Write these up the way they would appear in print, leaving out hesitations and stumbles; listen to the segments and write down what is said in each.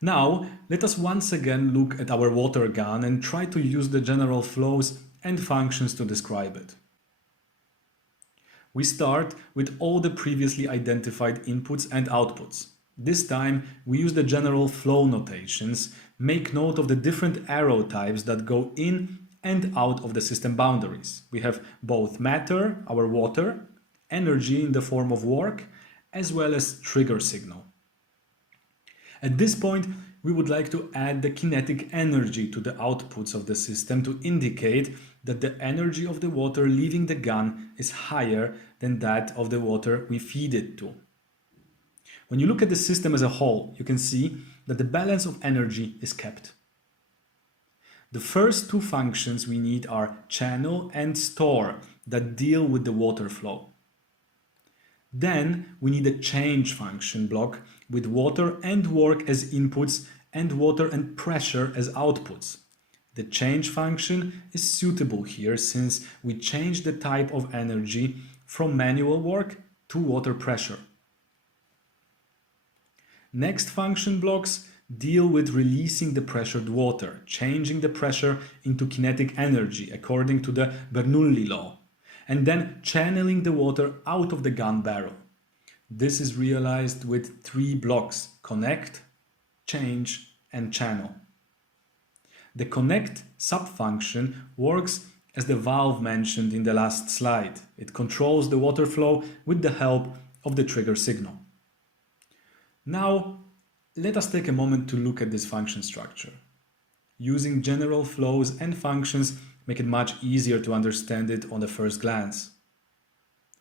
Now, let us once again look at our water gun and try to use the general flows and functions to describe it. We start with all the previously identified inputs and outputs. This time we use the general flow notations, make note of the different arrow types that go in and out of the system boundaries. We have both matter, our water, energy in the form of work, as well as trigger signal. At this point, we would like to add the kinetic energy to the outputs of the system to indicate that the energy of the water leaving the gun is higher than that of the water we feed it to. When you look at the system as a whole, you can see that the balance of energy is kept. The first two functions we need are channel and store that deal with the water flow. Then we need a change function block with water and work as inputs and water and pressure as outputs. The change function is suitable here since we change the type of energy from manual work to water pressure. Next function blocks deal with releasing the pressured water, changing the pressure into kinetic energy according to the Bernoulli law, and then channeling the water out of the gun barrel. This is realized with three blocks: connect, change, and channel. The connect subfunction works as the valve mentioned in the last slide. It controls the water flow with the help of the trigger signal. Now, let us take a moment to look at this function structure. Using general flows and functions make it much easier to understand it on the first glance.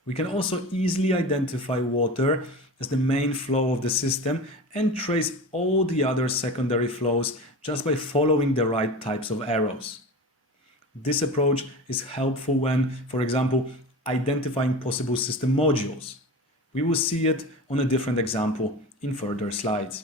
We can also easily identify water as the main flow of the system and trace all the other secondary flows just by following the right types of arrows. This approach is helpful when, for example, identifying possible system modules. We will see it on a different example in further slides.